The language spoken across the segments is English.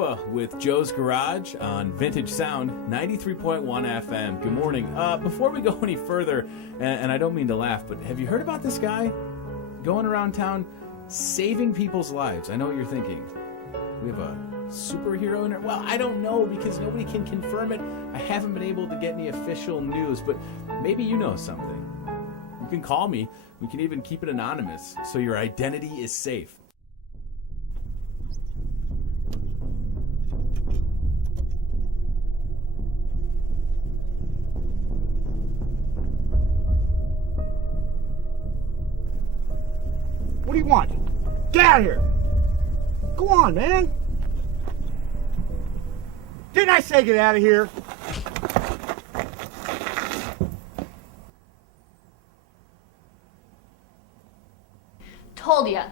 Zappa with Joe's Garage on Vintage Sound 93.1 FM. Good morning. Before we go any further, and I don't mean to laugh, but have you heard about this guy going around town saving people's lives? I know what you're thinking. We have a superhero in it? Well, I don't know because nobody can confirm it. I haven't been able to get any official news, but maybe you know something. You can call me. We can even keep it anonymous so your identity is safe. What do you want? Get out of here! Go on, man! Didn't I say get out of here? Told ya.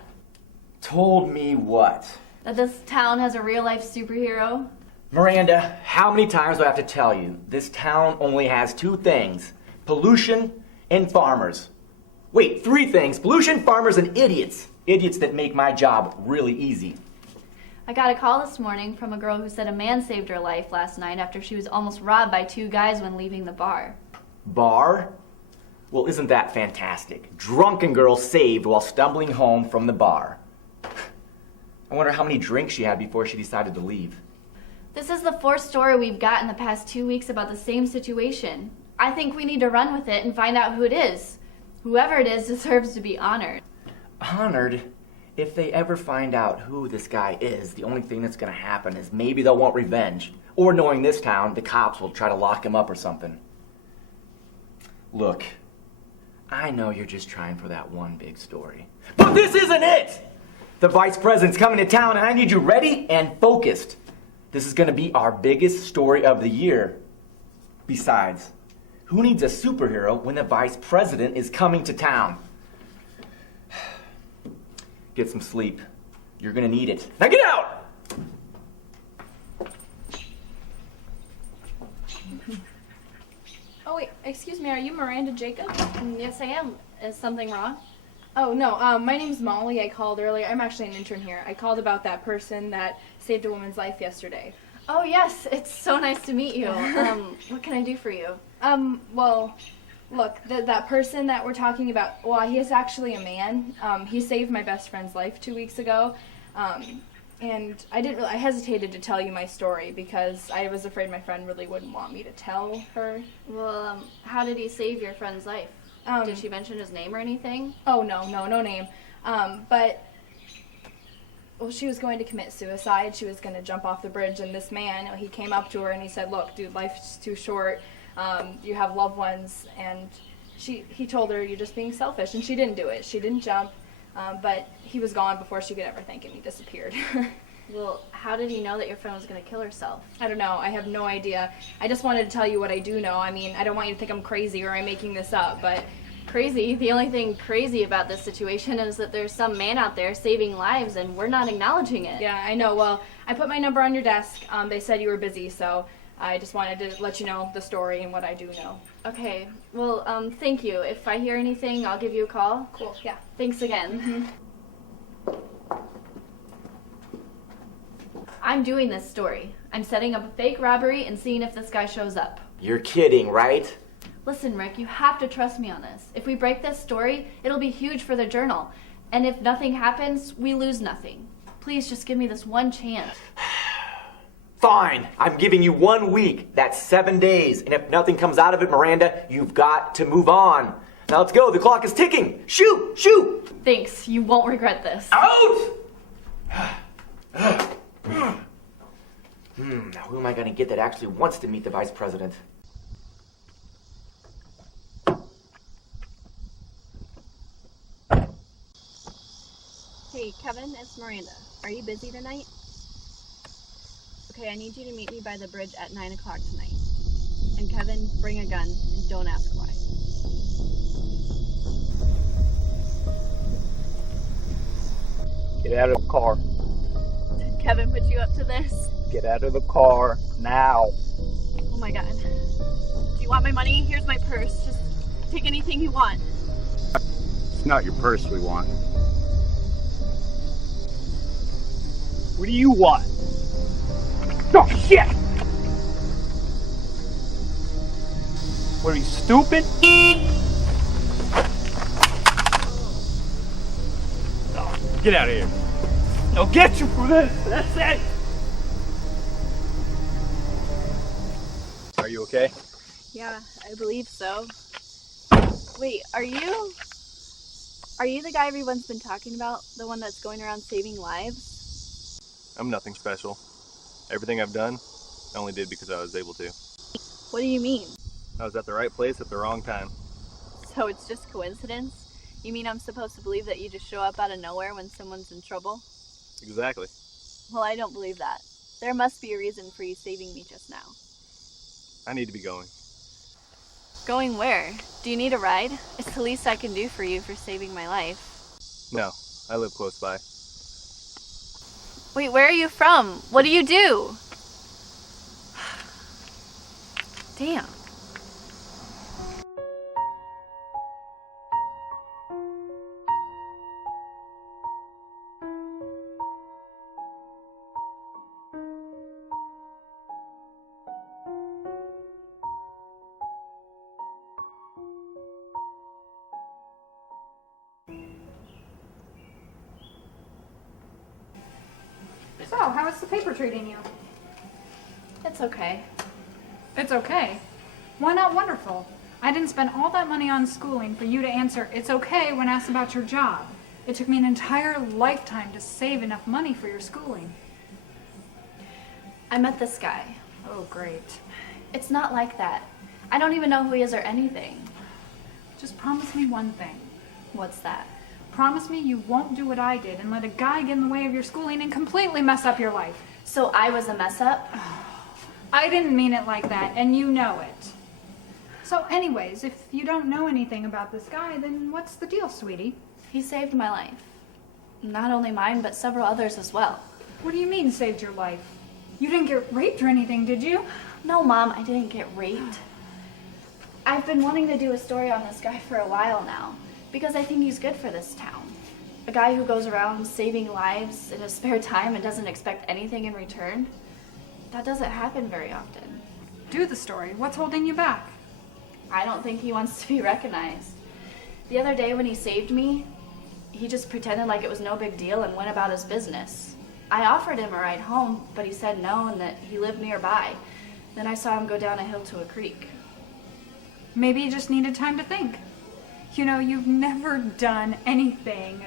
Told me what? That this town has a real-life superhero? Miranda, how many times do I have to tell you? This town only has two things. Pollution and farmers. Wait, three things. Pollution, farmers, and idiots. Idiots that make my job really easy. I got a call this morning from a girl who said a man saved her life last night after she was almost robbed by two guys when leaving the bar. Bar? Well, isn't that fantastic? Drunken girl saved while stumbling home from the bar. I wonder how many drinks she had before she decided to leave. This is the fourth story we've got in the past 2 weeks about the same situation. I think we need to run with it and find out who it is. Whoever it is deserves to be honored. Honored? If they ever find out who this guy is, the only thing that's going to happen is maybe they'll want revenge. Or knowing this town, the cops will try to lock him up or something. Look, I know you're just trying for that one big story. But this isn't it! The vice president's coming to town and I need you ready and focused. This is going to be our biggest story of the year. Besides, who needs a superhero when the vice president is coming to town? Get some sleep. You're gonna need it. Now get out! Oh wait, excuse me, are you Miranda Jacob? Yes, I am. Is something wrong? Oh no, my name's Molly. I called earlier. I'm actually an intern here. I called about that person that saved a woman's life yesterday. Oh yes, it's so nice to meet you. What can I do for you? Well, look, that person that we're talking about, well, he is actually a man. He saved my best friend's life 2 weeks ago. And I hesitated to tell you my story because I was afraid my friend really wouldn't want me to tell her. Well, how did he save your friend's life? Did she mention his name or anything? Oh, no name. But, well, she was going to commit suicide. She was going to jump off the bridge, and this man, he came up to her and he said, look, dude, life's too short. You have loved ones, and he told her, you're just being selfish, and she didn't do it. She didn't jump, but he was gone before she could ever think, and he disappeared. Well, how did he know that your friend was going to kill herself? I don't know. I have no idea. I just wanted to tell you what I do know. I mean, I don't want you to think I'm crazy or I'm making this up, but... Crazy? The only thing crazy about this situation is that there's some man out there saving lives, and we're not acknowledging it. Yeah, I know. Well, I put my number on your desk. They said you were busy, so... I just wanted to let you know the story and what I do know. Okay. Well, thank you. If I hear anything, I'll give you a call. Cool. Yeah. Thanks again. I'm doing this story. I'm setting up a fake robbery and seeing if this guy shows up. You're kidding, right? Listen, Rick, you have to trust me on this. If we break this story, it'll be huge for the Journal. And if nothing happens, we lose nothing. Please just give me this one chance. Fine, I'm giving you 1 week. That's 7 days. And if nothing comes out of it, Miranda, you've got to move on. Now let's go, the clock is ticking. Shoot, shoot! Thanks, you won't regret this. Out! Now who am I gonna get that actually wants to meet the vice president? Hey, Kevin, it's Miranda. Are you busy tonight? Okay, I need you to meet me by the bridge at 9 o'clock tonight. And Kevin, bring a gun and don't ask why. Get out of the car. Did Kevin put you up to this? Get out of the car now. Oh my god. Do you want my money? Here's my purse. Just take anything you want. It's not your purse we want. What do you want? Oh, shit! What are you, stupid? Oh, get out of here. I'll get you for this. That's it. Are you okay? Yeah, I believe so. Wait, are you the guy everyone's been talking about? The one that's going around saving lives? I'm nothing special. Everything I've done, I only did because I was able to. What do you mean? I was at the right place at the wrong time. So it's just coincidence? You mean I'm supposed to believe that you just show up out of nowhere when someone's in trouble? Exactly. Well, I don't believe that. There must be a reason for you saving me just now. I need to be going. Going where? Do you need a ride? It's the least I can do for you for saving my life. No, I live close by. Wait, where are you from? What do you do? Damn. So, how is the paper treating you? It's okay. It's okay. Why not wonderful? I didn't spend all that money on schooling for you to answer it's okay when asked about your job. It took me an entire lifetime to save enough money for your schooling. I met this guy. Oh, great. It's not like that. I don't even know who he is or anything. Just promise me one thing. What's that? Promise me you won't do what I did and let a guy get in the way of your schooling and completely mess up your life. So I was a mess up? I didn't mean it like that, and you know it. So anyways, if you don't know anything about this guy, then what's the deal, sweetie? He saved my life. Not only mine, but several others as well. What do you mean saved your life? You didn't get raped or anything, did you? No, Mom, I didn't get raped. I've been wanting to do a story on this guy for a while now, because I think he's good for this town. A guy who goes around saving lives in his spare time and doesn't expect anything in return. That doesn't happen very often. Do the story. What's holding you back? I don't think he wants to be recognized. The other day when he saved me, he just pretended like it was no big deal and went about his business. I offered him a ride home, but he said no and that he lived nearby. Then I saw him go down a hill to a creek. Maybe you just needed time to think. You know, you've never done anything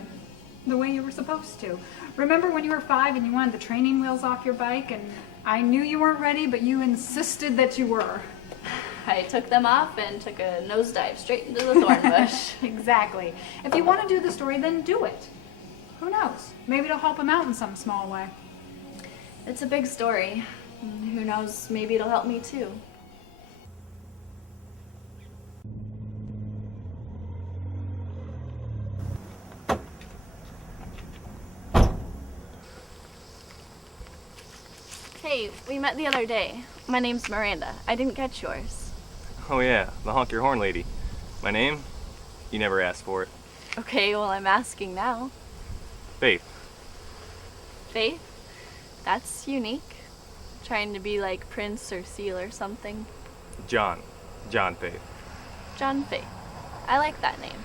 the way you were supposed to. Remember when you were 5 and you wanted the training wheels off your bike and I knew you weren't ready, but you insisted that you were. I took them off and took a nosedive straight into the thorn bush. Exactly. If you want to do the story, then do it. Who knows? Maybe it'll help him out in some small way. It's a big story. Who knows, maybe it'll help me too. Hey, we met the other day. My name's Miranda. I didn't catch yours. Oh yeah, the honk your horn lady. My name? You never asked for it. Okay, well, I'm asking now. Faith. Faith? That's unique. Trying to be like Prince or Seal or something. John. John Faith. John Faith. I like that name.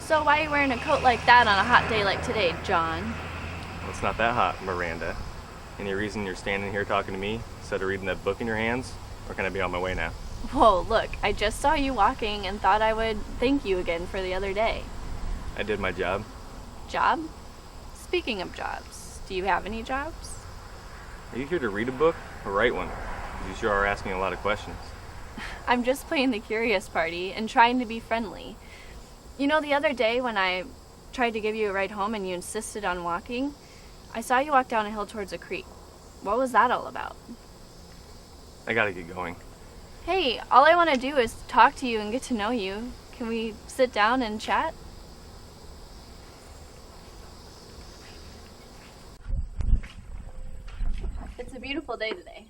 So why are you wearing a coat like that on a hot day like today, John? Well, it's not that hot, Miranda. Any reason you're standing here talking to me instead of reading that book in your hands? Or can I be on my way now? Whoa, look, I just saw you walking and thought I would thank you again for the other day. I did my job. Job? Speaking of jobs, do you have any jobs? Are you here to read a book or write one? 'Cause you sure are asking a lot of questions. I'm just playing the curious party and trying to be friendly. You know, the other day when I tried to give you a ride home and you insisted on walking, I saw you walk down a hill towards a creek. What was that all about? I gotta get going. Hey, all I want to do is talk to you and get to know you. Can we sit down and chat? It's a beautiful day today.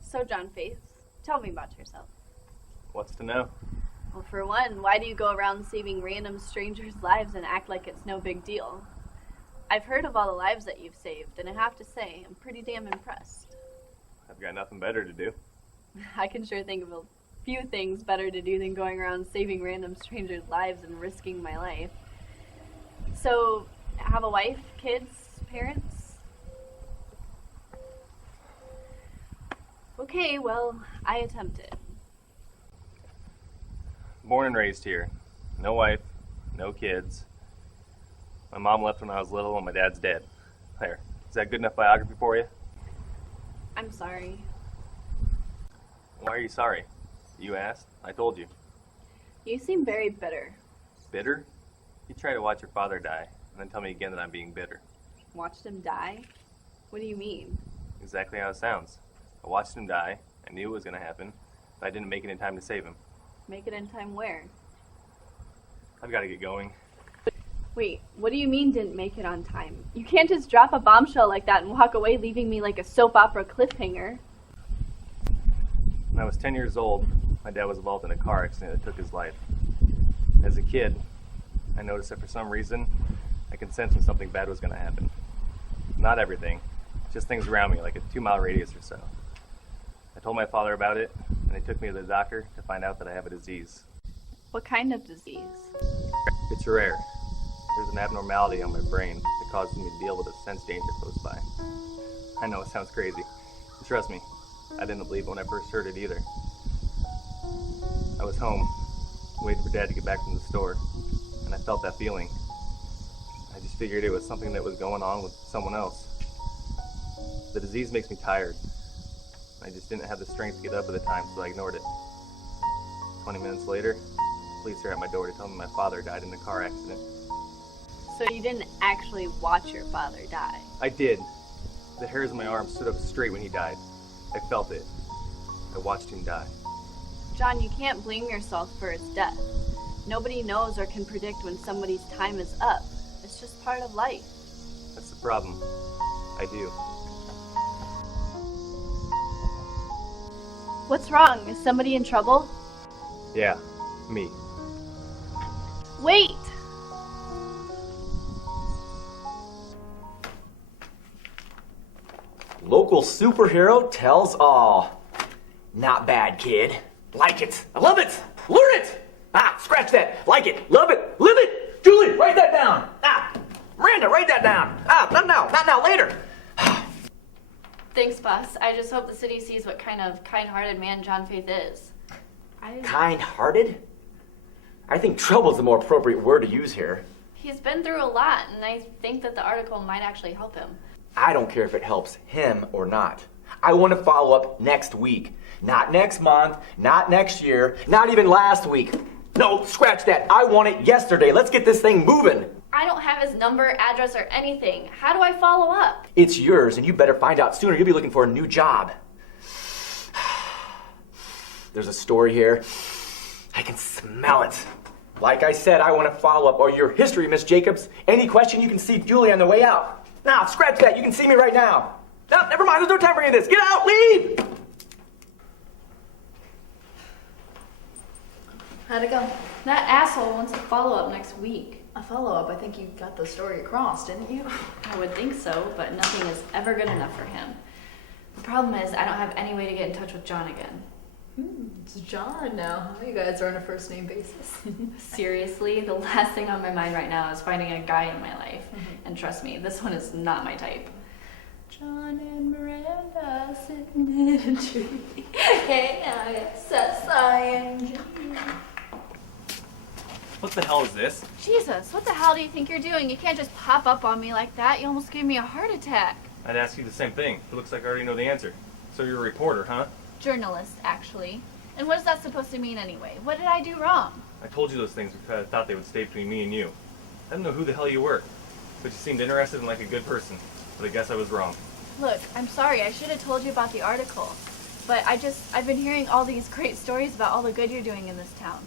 So, John Faith, tell me about yourself. What's to know? Well, for one, why do you go around saving random strangers' lives and act like it's no big deal? I've heard of all the lives that you've saved, and I have to say, I'm pretty damn impressed. I've got nothing better to do. I can sure think of a few things better to do than going around saving random strangers' lives and risking my life. So, have a wife, kids, parents? Okay, well, I attempted. Born and raised here. No wife, no kids. My mom left when I was little and my dad's dead. There. Is that good enough biography for you? I'm sorry. Why are you sorry? You asked. I told you. You seem very bitter. Bitter? You try to watch your father die and then tell me again that I'm being bitter. Watched him die? What do you mean? Exactly how it sounds. I watched him die. I knew it was going to happen, but I didn't make it in time to save him. Make it in time where? I've got to get going. Wait, what do you mean didn't make it on time? You can't just drop a bombshell like that and walk away leaving me like a soap opera cliffhanger. When I was 10 years old, my dad was involved in a car accident that took his life. As a kid, I noticed that for some reason, I could sense when something bad was going to happen. Not everything, just things around me, like a 2-mile radius or so. I told my father about it, and he took me to the doctor to find out that I have a disease. What kind of disease? It's rare. There's an abnormality on my brain that causes me to be able to sense danger close by. I know it sounds crazy, but trust me, I didn't believe it when I first heard it either. I was home, waiting for Dad to get back from the store, and I felt that feeling. I just figured it was something that was going on with someone else. The disease makes me tired. I just didn't have the strength to get up at the time, so I ignored it. 20 minutes later, police are at my door to tell me my father died in a car accident. So you didn't actually watch your father die? I did. The hairs on my arms stood up straight when he died. I felt it. I watched him die. John, you can't blame yourself for his death. Nobody knows or can predict when somebody's time is up. It's just part of life. That's the problem. I do. What's wrong? Is somebody in trouble? Yeah, me. Wait! Local superhero tells all. Not bad, kid. Like it. I love it. Learn it. Scratch that. Like it. Love it. Live it. Julie, write that down. Miranda, write that down. Not now. Not now. Later. Thanks, boss. I just hope the city sees what kind of kind-hearted man John Faith is. Kind-hearted? I think trouble's the more appropriate word to use here. He's been through a lot, and I think that the article might actually help him. I don't care if it helps him or not. I want to follow up next week. Not next month, not next year, not even last week. No, scratch that. I want it yesterday. Let's get this thing moving. I don't have his number, address, or anything. How do I follow up? It's yours, and you better find out sooner. You'll be looking for a new job. There's a story here. I can smell it. Like I said, I want to follow up on your history, Miss Jacobs. Any question, you can see Julie on the way out. Now, scratch that. You can see me right now. No, never mind. There's no time for any of this. Get out. Leave. How'd it go? That asshole wants a follow-up next week. A follow-up? I think you got the story across, didn't you? I would think so, but nothing is ever good enough for him. The problem is I don't have any way to get in touch with John again. It's John now. You guys are on a first-name basis. Seriously, the last thing on my mind right now is finding a guy in my life. And trust me, this one is not my type. John and Miranda sitting in a tree. K-I-S-S-I-N-G. What the hell is this? Jesus, what the hell do you think you're doing? You can't just pop up on me like that. You almost gave me a heart attack. I'd ask you the same thing. It looks like I already know the answer. So you're a reporter, huh? Journalist, actually. And what is that supposed to mean anyway? What did I do wrong? I told you those things because I thought they would stay between me and you. I didn't know who the hell you were, but you seemed interested and like a good person. But I guess I was wrong. Look, I'm sorry. I should have told you about the article. But I've been hearing all these great stories about all the good you're doing in this town.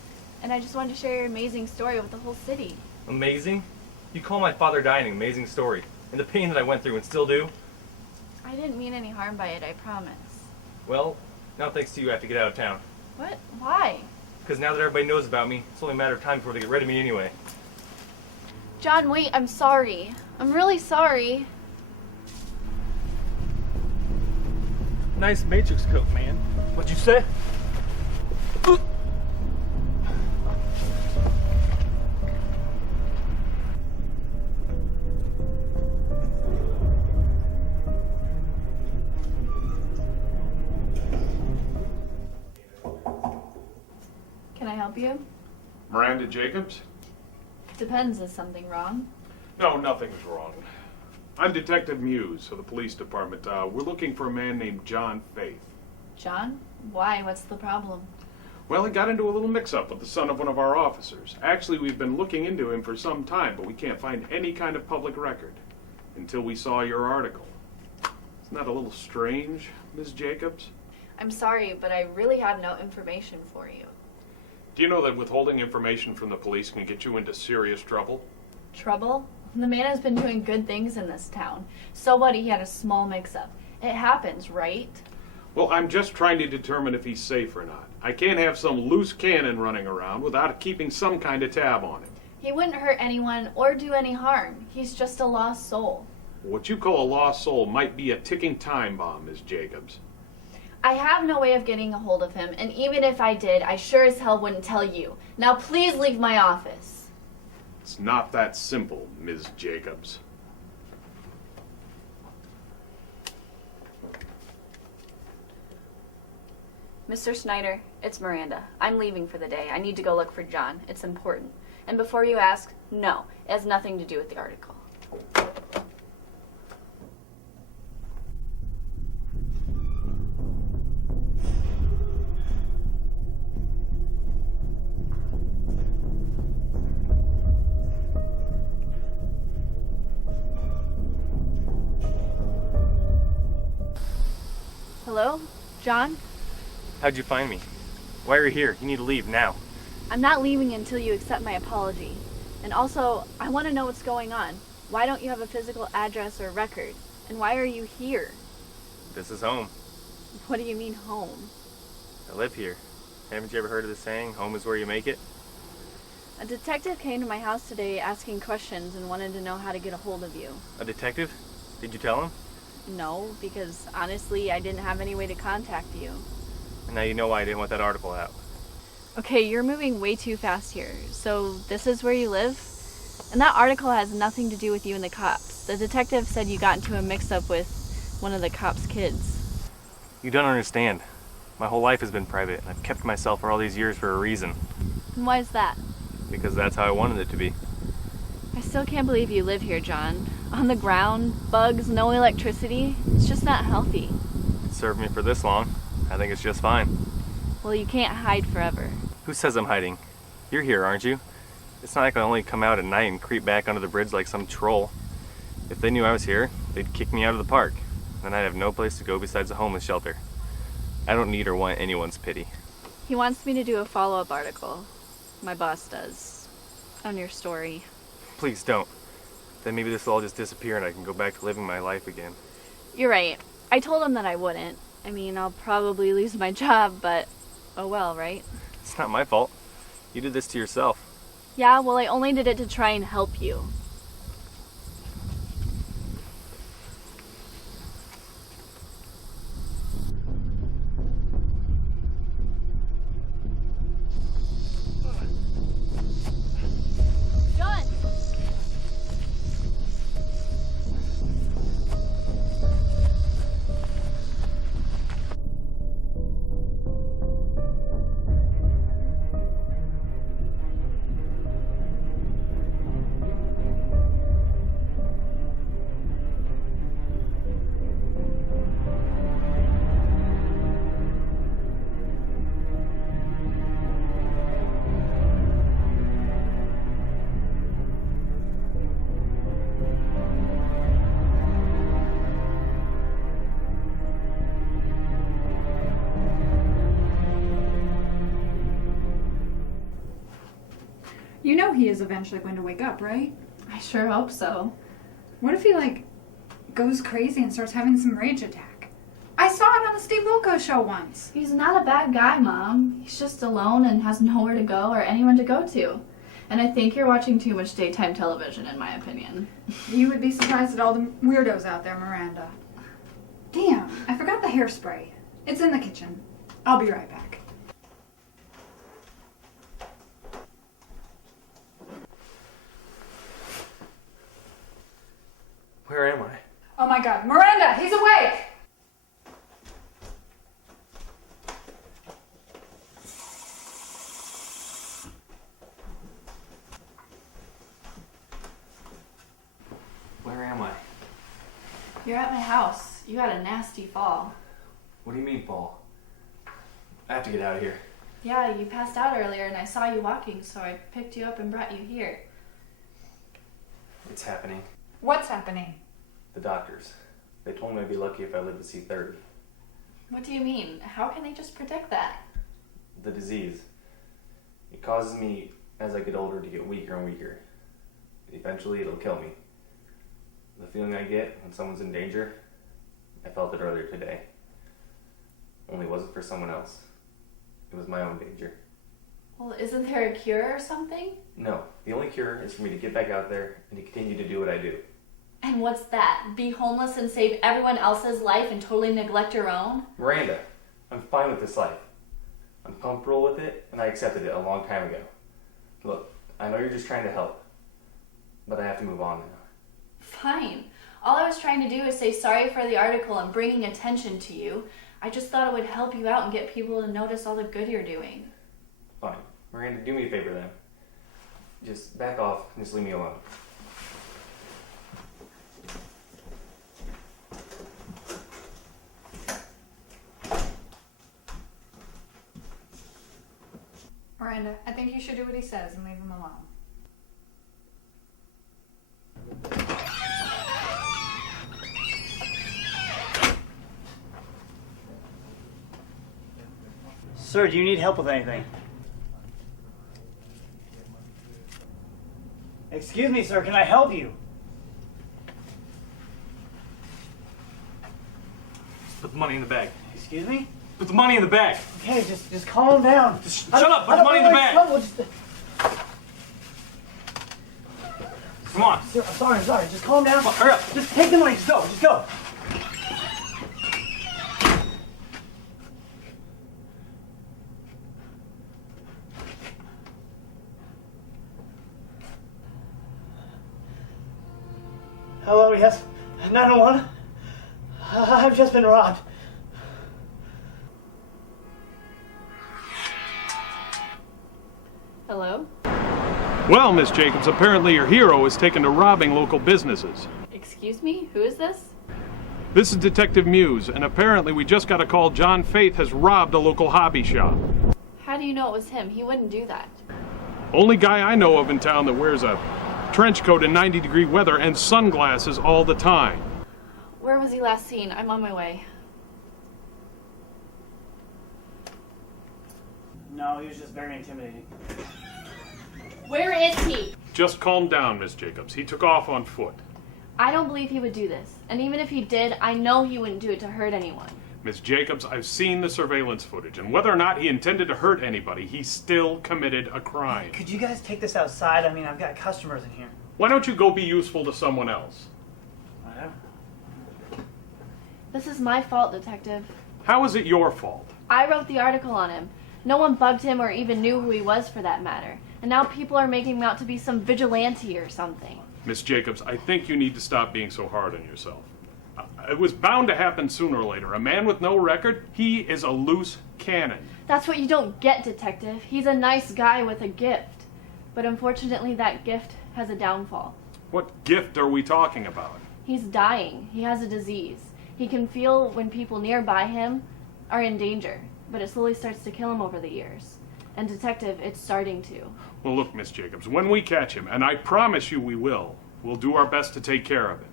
And I just wanted to share your amazing story with the whole city. Amazing? You call my father dying an amazing story. And the pain that I went through and still do? I didn't mean any harm by it, I promise. Well, now thanks to you I have to get out of town. What? Why? Because now that everybody knows about me, it's only a matter of time before they get rid of me anyway. John, wait, I'm sorry. I'm really sorry. nice Matrix coat, man. What'd you say? Can I help you? Miranda Jacobs? Depends, is something wrong? No, nothing's wrong. I'm Detective Muse of the police department. We're looking for a man named John Faith. John? Why? What's the problem? Well, he got into a little mix-up with the son of one of our officers. Actually, we've been looking into him for some time, but we can't find any kind of public record until we saw your article. Isn't that a little strange, Ms. Jacobs? I'm sorry, but I really have no information for you. Do you know that withholding information from the police can get you into serious trouble? Trouble? The man has been doing good things in this town. So what? He had a small mix-up. It happens, right? Well, I'm just trying to determine if he's safe or not. I can't have some loose cannon running around without keeping some kind of tab on him. He wouldn't hurt anyone or do any harm. He's just a lost soul. What you call a lost soul might be a ticking time bomb, Ms. Jacobs. I have no way of getting a hold of him, and even if I did, I sure as hell wouldn't tell you. Now please leave my office. It's not that simple, Ms. Jacobs. Mr. Snyder, it's Miranda. I'm leaving for the day. I need to go look for John. It's important. And before you ask, no, it has nothing to do with the article. Hello? John? How'd you find me? Why are you here? You need to leave now. I'm not leaving until you accept my apology. And also, I want to know what's going on. Why don't you have a physical address or record? And why are you here? This is home. What do you mean, home? I live here. Haven't you ever heard of the saying, home is where you make it? A detective came to my house today asking questions and wanted to know how to get a hold of you. A detective? Did you tell him? No, because honestly, I didn't have any way to contact you. And now you know why I didn't want that article out. Okay, you're moving way too fast here. So this is where you live? And that article has nothing to do with you and the cops. The detective said you got into a mix-up with one of the cops' kids. You don't understand. My whole life has been private, and I've kept myself for all these years for a reason. And why is that? Because that's how I wanted it to be. I still can't believe you live here, John. On the ground, bugs, no electricity. It's just not healthy. It served me for this long. I think it's just fine. Well, you can't hide forever. Who says I'm hiding? You're here, aren't you? It's not like I only come out at night and creep back under the bridge like some troll. If they knew I was here, they'd kick me out of the park. Then I'd have no place to go besides a homeless shelter. I don't need or want anyone's pity. He wants me to do a follow-up article. My boss does. On your story. Please don't. Then maybe this will all just disappear and I can go back to living my life again. You're right. I told him that I wouldn't. I mean, I'll probably lose my job, but oh well, right? It's not my fault. You did this to yourself. Yeah, well, I only did it to try and help you. John! You know he is eventually going to wake up, right? I sure hope so. What if he, goes crazy and starts having some rage attack? I saw it on the Steve Wilkos show once. He's not a bad guy, Mom. He's just alone and has nowhere to go or anyone to go to. And I think you're watching too much daytime television, in my opinion. You would be surprised at all the weirdos out there, Miranda. Damn, I forgot the hairspray. It's in the kitchen. I'll be right back. Where am I? Oh my god, Miranda, he's awake! Where am I? You're at my house. You had a nasty fall. What do you mean, fall? I have to get out of here. Yeah, you passed out earlier and I saw you walking, so I picked you up and brought you here. It's happening. What's happening? The doctors. They told me I'd be lucky if I lived to see 30. What do you mean? How can they just predict that? The disease. It causes me, as I get older, to get weaker and weaker. Eventually, it'll kill me. The feeling I get when someone's in danger, I felt it earlier today. Only it wasn't for someone else. It was my own danger. Well, isn't there a cure or something? No, the only cure is for me to get back out there and to continue to do what I do. And what's that? Be homeless and save everyone else's life and totally neglect your own? Miranda, I'm fine with this life. I'm comfortable with it, and I accepted it a long time ago. Look, I know you're just trying to help, but I have to move on now. Fine. All I was trying to do is say sorry for the article and bringing attention to you. I just thought it would help you out and get people to notice all the good you're doing. Fine. Miranda, do me a favor then. Just back off and just leave me alone. Miranda, I think you should do what he says and leave him alone. Sir, do you need help with anything? Excuse me, sir, can I help you? Put the money in the bag. Excuse me? Put the money in the bag. Okay, just calm down. Just shut up. Put the money in the bag. Come on. Sir, I'm sorry. Just calm down. Come on, hurry up. Just take the money. Just go. Hello, yes. 911. I've just been robbed. Hello? Well, Miss Jacobs, apparently your hero is taken to robbing local businesses. Excuse me? Who is this? This is Detective Muse, and apparently we just got a call John Faith has robbed a local hobby shop. How do you know it was him? He wouldn't do that. Only guy I know of in town that wears a trench coat in 90-degree weather and sunglasses all the time. Where was he last seen? I'm on my way. No, he was just very intimidating. Where is he? Just calm down, Miss Jacobs. He took off on foot. I don't believe he would do this. And even if he did, I know he wouldn't do it to hurt anyone. Miss Jacobs, I've seen the surveillance footage, and whether or not he intended to hurt anybody, he still committed a crime. Could you guys take this outside? I mean, I've got customers in here. Why don't you go be useful to someone else? Whatever. This is my fault, Detective. How is it your fault? I wrote the article on him. No one bugged him or even knew who he was for that matter. And now people are making him out to be some vigilante or something. Miss Jacobs, I think you need to stop being so hard on yourself. It was bound to happen sooner or later. A man with no record, he is a loose cannon. That's what you don't get, Detective. He's a nice guy with a gift. But unfortunately, that gift has a downfall. What gift are we talking about? He's dying. He has a disease. He can feel when people nearby him are in danger, but it slowly starts to kill him over the years. And Detective, it's starting to. Well, look, Miss Jacobs, when we catch him, and I promise you we will, we'll do our best to take care of him.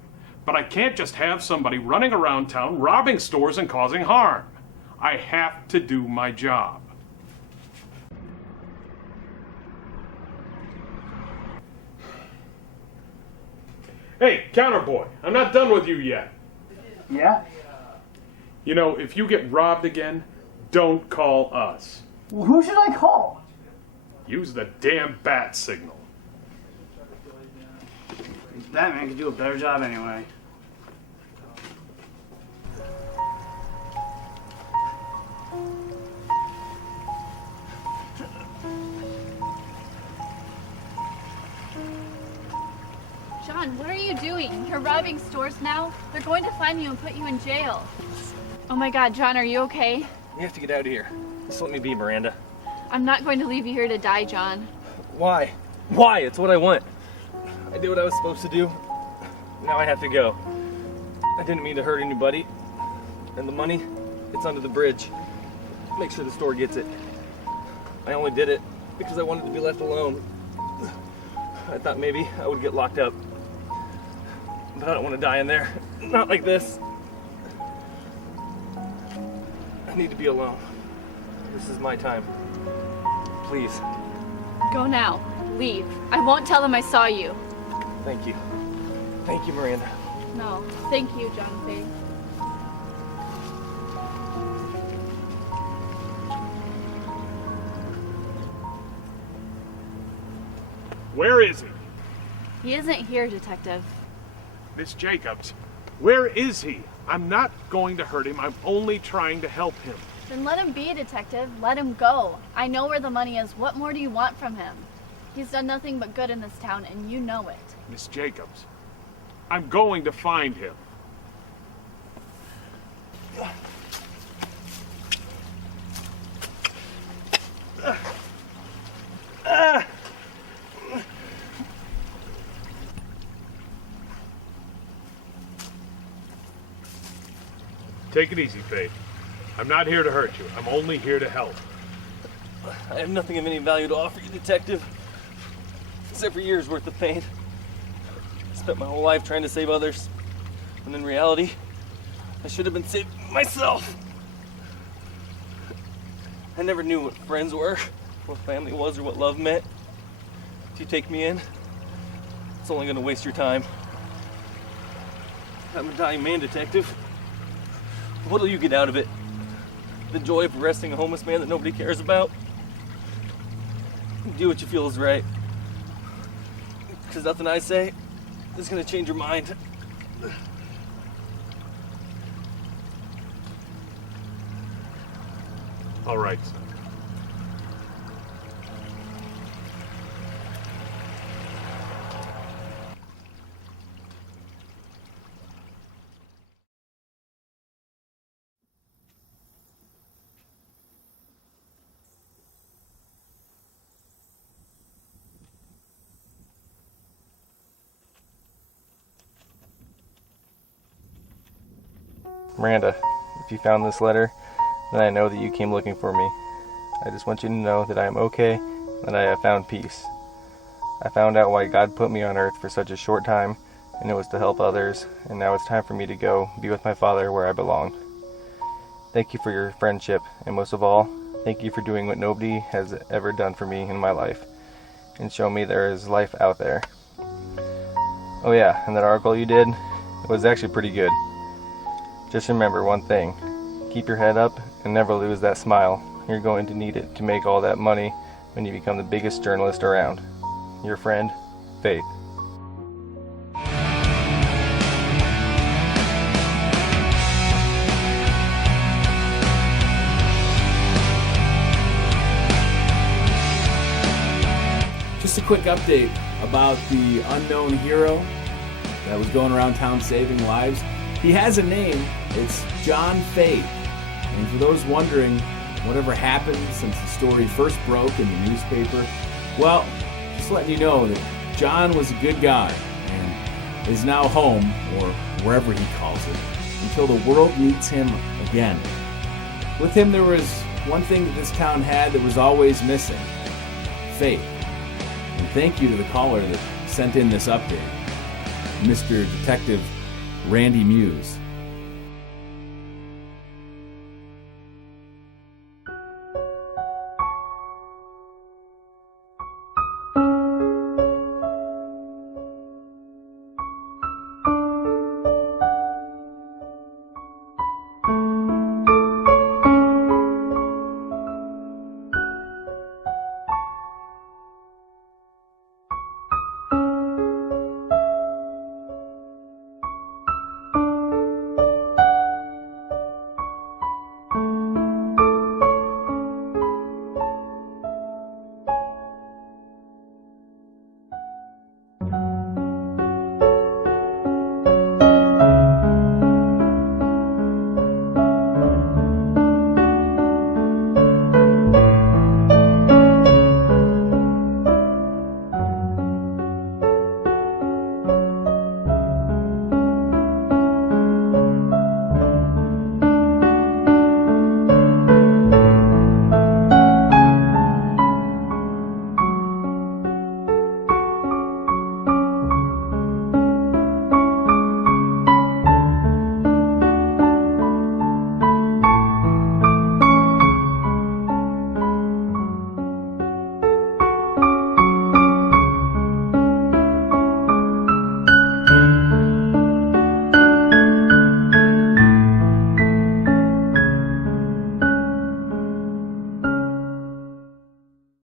But I can't just have somebody running around town robbing stores and causing harm. I have to do my job. Hey, Counterboy, I'm not done with you yet. Yeah? You know, if you get robbed again, don't call us. Well, who should I call? Use the damn bat signal. Batman could do a better job anyway. you doing? You're robbing stores now? They're going to find you and put you in jail. Oh my God, John, are you okay? You have to get out of here. Just let me be, Miranda. I'm not going to leave you here to die, John. Why? Why? It's what I want. I did what I was supposed to do. Now I have to go. I didn't mean to hurt anybody. And the money, it's under the bridge. Make sure the store gets it. I only did it because I wanted to be left alone. I thought maybe I would get locked up. But I don't want to die in there. Not like this. I need to be alone. This is my time. Please. Go now. Leave. I won't tell them I saw you. Thank you. Thank you, Miranda. No. Thank you, John Faith. Where is he? He isn't here, Detective. Miss Jacobs, where is he? I'm not going to hurt him. I'm only trying to help him. Then let him be, Detective. Let him go. I know where the money is. What more do you want from him? He's done nothing but good in this town, and you know it. Miss Jacobs, I'm going to find him. Take it easy, Faith. I'm not here to hurt you. I'm only here to help. I have nothing of any value to offer you, Detective. Except for years worth of pain. I spent my whole life trying to save others. When in reality, I should have been saving myself. I never knew what friends were, what family was, or what love meant. If you take me in, it's only going to waste your time. I'm a dying man, Detective. What'll you get out of it? The joy of arresting a homeless man that nobody cares about? Do what you feel is right. Because nothing I say is going to change your mind. All right, son. Miranda, if you found this letter, then I know that you came looking for me. I just want you to know that I am okay and that I have found peace. I found out why God put me on earth for such a short time, and it was to help others, and now it's time for me to go be with my Father where I belong. Thank you for your friendship, and most of all, thank you for doing what nobody has ever done for me in my life, and show me there is life out there. Oh yeah, and that article you did was actually pretty good. Just remember one thing, keep your head up and never lose that smile. You're going to need it to make all that money when you become the biggest journalist around. Your friend, Faith. Just a quick update about the unknown hero that was going around town saving lives. He has a name. It's John Faith. And for those wondering whatever happened since the story first broke in the newspaper, well, just letting you know that John was a good guy and is now home, or wherever he calls it, until the world meets him again. With him, there was one thing that this town had that was always missing: faith. And thank you to the caller that sent in this update, Mr. Detective Randy Muse.